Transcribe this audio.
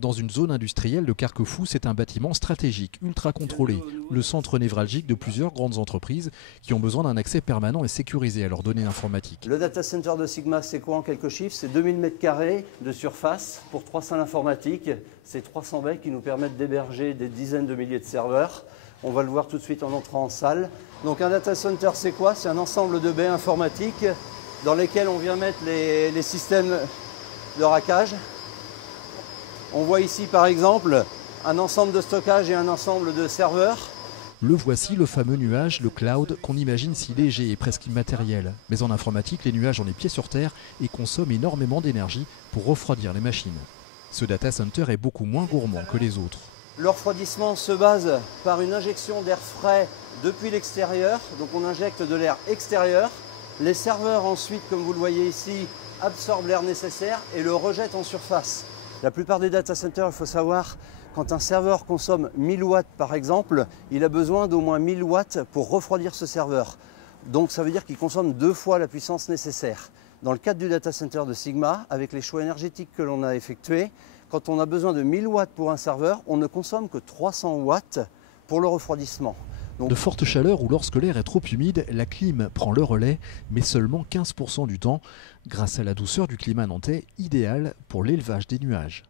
Dans une zone industrielle de Carquefou, c'est un bâtiment stratégique, ultra contrôlé, le centre névralgique de plusieurs grandes entreprises qui ont besoin d'un accès permanent et sécurisé à leurs données informatiques. Le data center de Sigma, c'est quoi en quelques chiffres? C'est 2000 m² de surface pour 3 salles informatiques. C'est 300 baies qui nous permettent d'héberger des dizaines de milliers de serveurs. On va le voir tout de suite en entrant en salle. Donc un data center, c'est quoi? C'est un ensemble de baies informatiques dans lesquelles on vient mettre les systèmes de rackage. On voit ici par exemple un ensemble de stockage et un ensemble de serveurs. Le voici, le fameux nuage, le cloud, qu'on imagine si léger et presque immatériel. Mais en informatique, les nuages ont les pieds sur terre et consomment énormément d'énergie pour refroidir les machines. Ce data center est beaucoup moins gourmand que les autres. Le refroidissement se base par une injection d'air frais depuis l'extérieur. Donc on injecte de l'air extérieur. Les serveurs ensuite, comme vous le voyez ici, absorbent l'air nécessaire et le rejettent en surface. La plupart des data centers, il faut savoir, quand un serveur consomme 1000 watts par exemple, il a besoin d'au moins 1000 watts pour refroidir ce serveur. Donc ça veut dire qu'il consomme 2 fois la puissance nécessaire. Dans le cadre du data center de Sigma, avec les choix énergétiques que l'on a effectués, quand on a besoin de 1000 watts pour un serveur, on ne consomme que 300 watts pour le refroidissement. De fortes chaleurs ou lorsque l'air est trop humide, la clim prend le relais, mais seulement 15% du temps, grâce à la douceur du climat nantais, idéal pour l'élevage des nuages.